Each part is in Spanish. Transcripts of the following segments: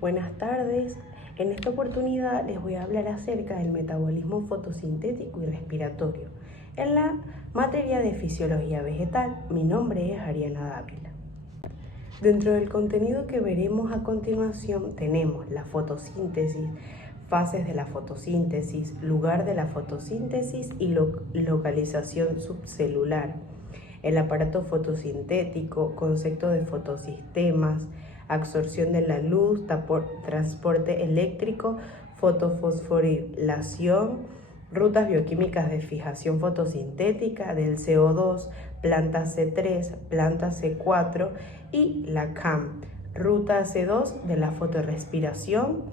Buenas tardes. En esta oportunidad les voy a hablar acerca del metabolismo fotosintético y respiratorio en la materia de fisiología vegetal. Mi nombre es Ariana Dávila. Dentro del contenido que veremos a continuación tenemos la fotosíntesis, fases de la fotosíntesis, lugar de la fotosíntesis y localización subcelular, el aparato fotosintético, concepto de fotosistemas, absorción de la luz, transporte eléctrico, fotofosforilación, rutas bioquímicas de fijación fotosintética del CO2, planta C3, planta C4 y la CAM, ruta C2 de la fotorrespiración,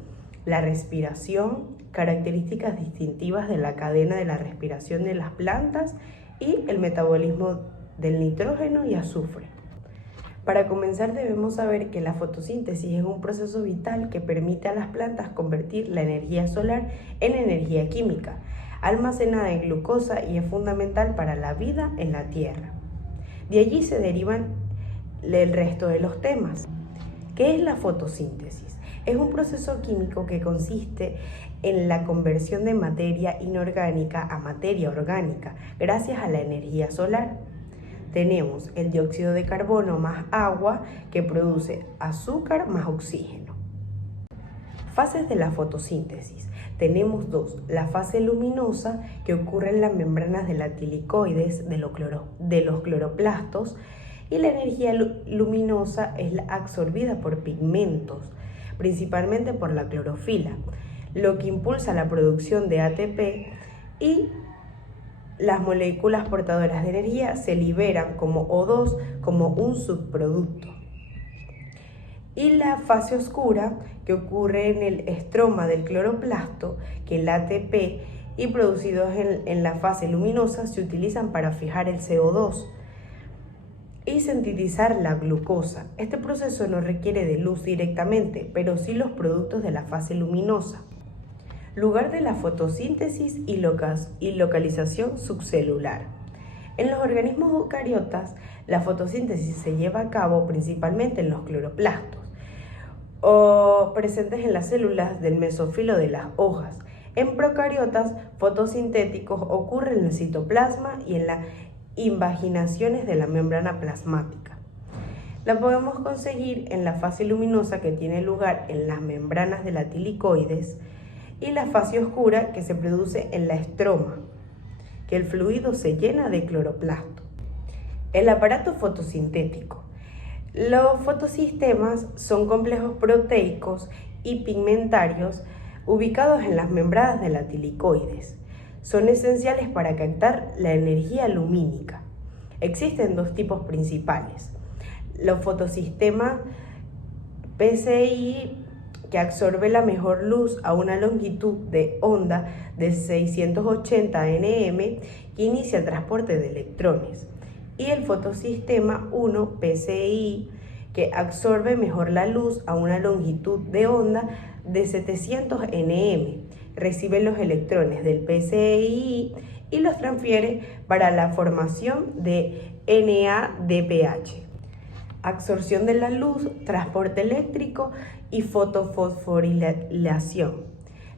la respiración, características distintivas de la cadena de la respiración de las plantas y el metabolismo del nitrógeno y azufre. Para comenzar debemos saber que la fotosíntesis es un proceso vital que permite a las plantas convertir la energía solar en energía química, almacenada en glucosa y es fundamental para la vida en la Tierra. De allí se derivan el resto de los temas. ¿Qué es la fotosíntesis? Es un proceso químico que consiste en la conversión de materia inorgánica a materia orgánica gracias a la energía solar. Tenemos el dióxido de carbono más agua que produce azúcar más oxígeno. Fases de la fotosíntesis. Tenemos dos, la fase luminosa que ocurre en las membranas de la tilicoides de los cloroplastos y la energía luminosa es la absorbida por pigmentos, principalmente por la clorofila, lo que impulsa la producción de ATP y las moléculas portadoras de energía se liberan como O2 como un subproducto. Y la fase oscura que ocurre en el estroma del cloroplasto, que el ATP y producidos en la fase luminosa se utilizan para fijar el CO2 y sintetizar la glucosa. Este proceso no requiere de luz directamente, pero sí los productos de la fase luminosa. Lugar de la fotosíntesis y localización subcelular. En los organismos eucariotas, la fotosíntesis se lleva a cabo principalmente en los cloroplastos o presentes en las células del mesófilo de las hojas. En procariotas fotosintéticos ocurren en el citoplasma y en las invaginaciones de la membrana plasmática. La podemos conseguir en la fase luminosa que tiene lugar en las membranas de la tilicoides y la fase oscura que se produce en la estroma, que el fluido se llena de cloroplasto. El aparato fotosintético. Los fotosistemas son complejos proteicos y pigmentarios ubicados en las membranas de la tilicoides. Son esenciales para captar la energía lumínica. Existen dos tipos principales. Los fotosistemas PCI, que absorbe la mejor luz a una longitud de onda de 680 nm, que inicia el transporte de electrones. Y el fotosistema 1 PCI, que absorbe mejor la luz a una longitud de onda de 700 nm, recibe los electrones del PCI y los transfiere para la formación de NADPH. Absorción de la luz, transporte eléctrico y fotofosforilación.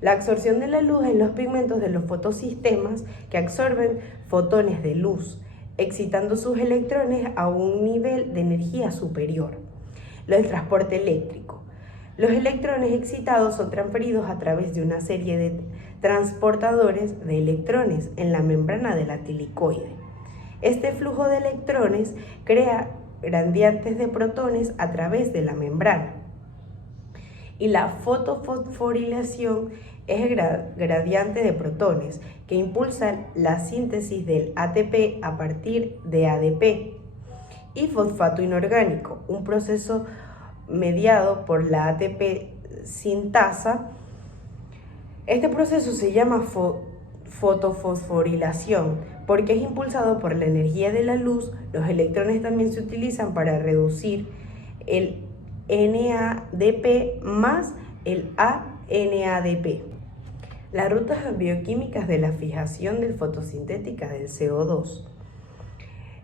La absorción de la luz en los pigmentos de los fotosistemas que absorben fotones de luz, excitando sus electrones a un nivel de energía superior. El transporte eléctrico. Los electrones excitados son transferidos a través de una serie de transportadores de electrones en la membrana de la tilicoide. Este flujo de electrones crea gradientes de protones a través de la membrana. Y la fotofosforilación es el gradiente de protones que impulsa la síntesis del ATP a partir de ADP. Y fosfato inorgánico, un proceso mediado por la ATP sintasa. Este proceso se llama fotofosforilación porque es impulsado por la energía de la luz. Los electrones también se utilizan para reducir el NADP más el ANADP. Las rutas bioquímicas de la fijación del fotosintética del CO2.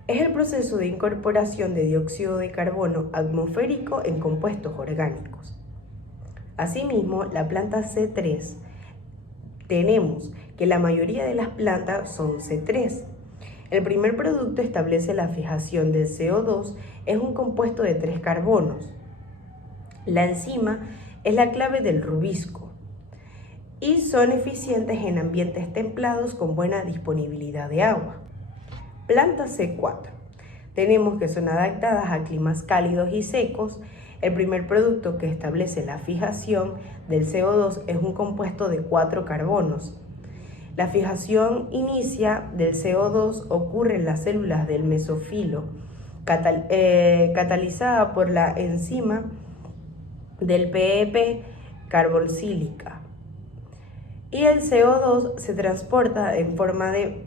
Es el proceso de incorporación de dióxido de carbono atmosférico en compuestos orgánicos. Asimismo, la planta C3, tenemos que la mayoría de las plantas son C3. El primer producto establece la fijación del CO2, es un compuesto de 3 carbonos. La enzima es la clave del rubisco y son eficientes en ambientes templados con buena disponibilidad de agua. Planta C4. Tenemos que son adaptadas a climas cálidos y secos. El primer producto que establece la fijación del CO2 es un compuesto de 4 carbonos. La fijación inicia del CO2 ocurre en las células del mesófilo, catalizada por la enzima del PEP carboxílica. Y el CO2 se transporta en forma de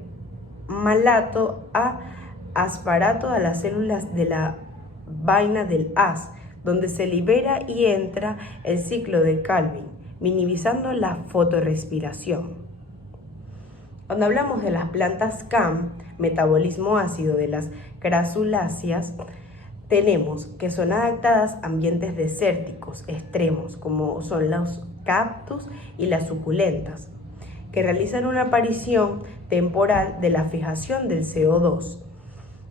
malato a asparato a las células de la vaina del haz, donde se libera y entra el ciclo de Calvin, minimizando la fotorrespiración. Cuando hablamos de las plantas CAM, metabolismo ácido de las crasuláceas, tenemos que son adaptadas a ambientes desérticos extremos, como son los cactus y las suculentas, que realizan una aparición temporal de la fijación del CO2.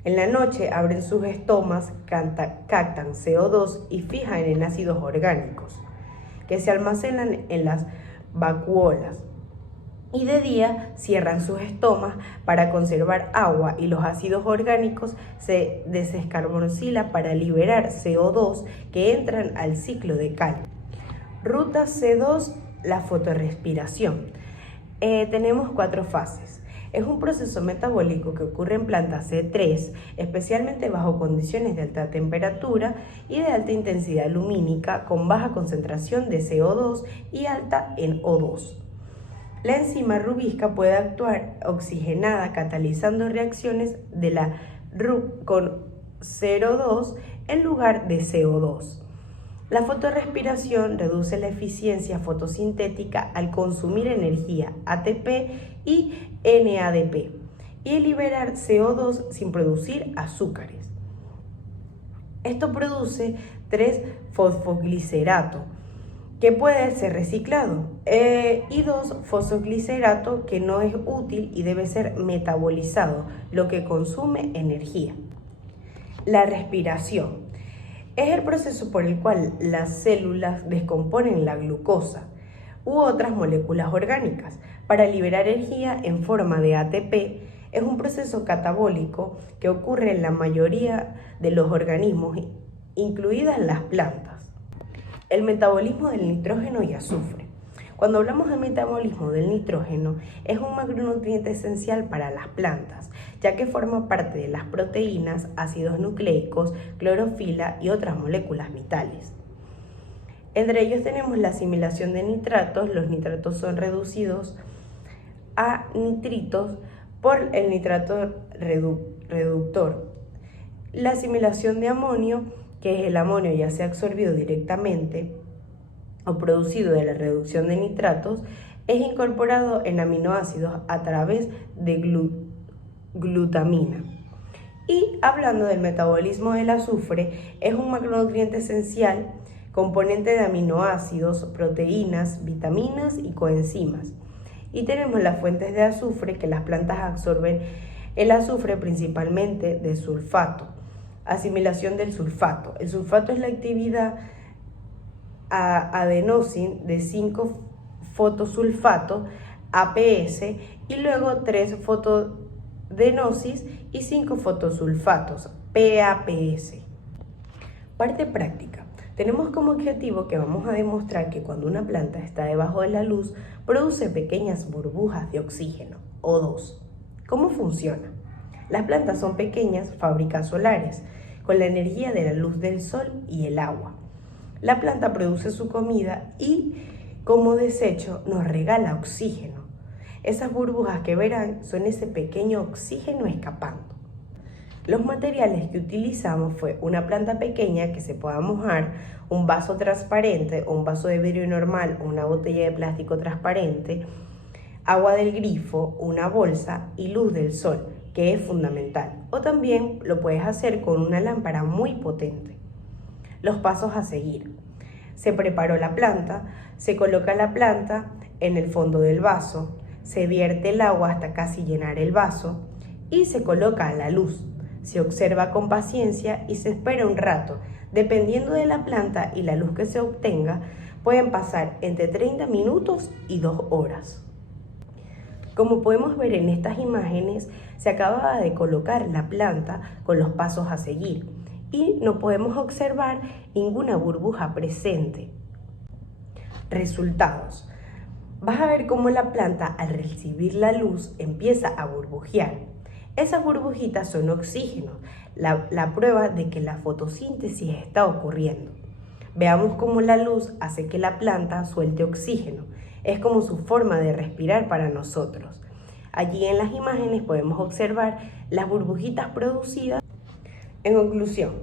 En la noche abren sus estomas, captan CO2 y fijan en ácidos orgánicos, que se almacenan en las vacuolas. Y de día cierran sus estomas para conservar agua y los ácidos orgánicos se descarboxilan para liberar CO2 que entran al ciclo de Calvin. Ruta C2, la fotorrespiración. Tenemos 4 fases. Es un proceso metabólico que ocurre en plantas C3, especialmente bajo condiciones de alta temperatura y de alta intensidad lumínica, con baja concentración de CO2 y alta en O2. La enzima rubisca puede actuar oxigenada catalizando reacciones de la RUB con CO2 en lugar de CO2. La fotorrespiración reduce la eficiencia fotosintética al consumir energía ATP y NADP y liberar CO2 sin producir azúcares. Esto produce 3-fosfoglicerato, que puede ser reciclado, y 2-fosfoglicerato, que no es útil y debe ser metabolizado, lo que consume energía. La respiración es el proceso por el cual las células descomponen la glucosa u otras moléculas orgánicas para liberar energía en forma de ATP. Es un proceso catabólico que ocurre en la mayoría de los organismos, incluidas las plantas. El metabolismo del nitrógeno y azufre. Cuando hablamos de metabolismo del nitrógeno, es un macronutriente esencial para las plantas, ya que forma parte de las proteínas, ácidos nucleicos, clorofila y otras moléculas vitales. Entre ellos tenemos la asimilación de nitratos. Los nitratos son reducidos a nitritos por el nitrato reductor. La asimilación de amonio, que es el amonio ya sea absorbido directamente o producido de la reducción de nitratos, es incorporado en aminoácidos a través de glutamina. Y hablando del metabolismo del azufre, es un macronutriente esencial, componente de aminoácidos, proteínas, vitaminas y coenzimas. Y tenemos las fuentes de azufre, que las plantas absorben el azufre principalmente de sulfato. Asimilación del sulfato. El sulfato es la actividad adenosin de 5-fotosulfato, APS, y luego 3-fotodenosis y 5-fotosulfatos, PAPS. Parte práctica. Tenemos como objetivo que vamos a demostrar que cuando una planta está debajo de la luz, produce pequeñas burbujas de oxígeno, O2. ¿Cómo funciona? Las plantas son pequeñas fábricas solares, con la energía de la luz del sol y el agua. La planta produce su comida y, como desecho, nos regala oxígeno. Esas burbujas que verán son ese pequeño oxígeno escapando. Los materiales que utilizamos fue una planta pequeña que se pueda mojar, un vaso transparente o un vaso de vidrio normal o una botella de plástico transparente, agua del grifo, una bolsa y luz del sol, que es fundamental. O también lo puedes hacer con una lámpara muy potente. Los pasos a seguir. Se preparó la planta, se coloca la planta en el fondo del vaso, se vierte el agua hasta casi llenar el vaso y se coloca a la luz. Se observa con paciencia y se espera un rato. Dependiendo de la planta y la luz que se obtenga, pueden pasar entre 30 minutos y 2 horas. Como podemos ver en estas imágenes, se acaba de colocar la planta con los pasos a seguir y no podemos observar ninguna burbuja presente. Resultados. Vas a ver cómo la planta al recibir la luz empieza a burbujear. Esas burbujitas son oxígeno, la prueba de que la fotosíntesis está ocurriendo. Veamos cómo la luz hace que la planta suelte oxígeno. Es como su forma de respirar para nosotros. Allí en las imágenes podemos observar las burbujitas producidas. En conclusión,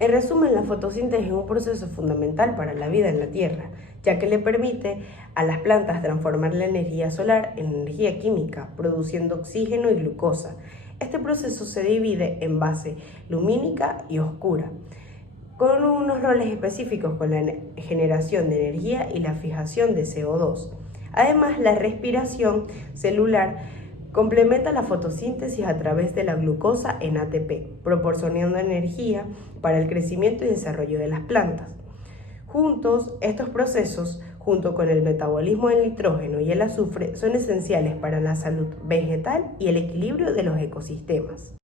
en resumen, la fotosíntesis es un proceso fundamental para la vida en la Tierra, ya que le permite a las plantas transformar la energía solar en energía química, produciendo oxígeno y glucosa. Este proceso se divide en base lumínica y oscura, con unos roles específicos con la generación de energía y la fijación de CO2. Además, la respiración celular complementa la fotosíntesis a través de la glucosa en ATP, proporcionando energía para el crecimiento y desarrollo de las plantas. Juntos, estos procesos, junto con el metabolismo del nitrógeno y el azufre, son esenciales para la salud vegetal y el equilibrio de los ecosistemas.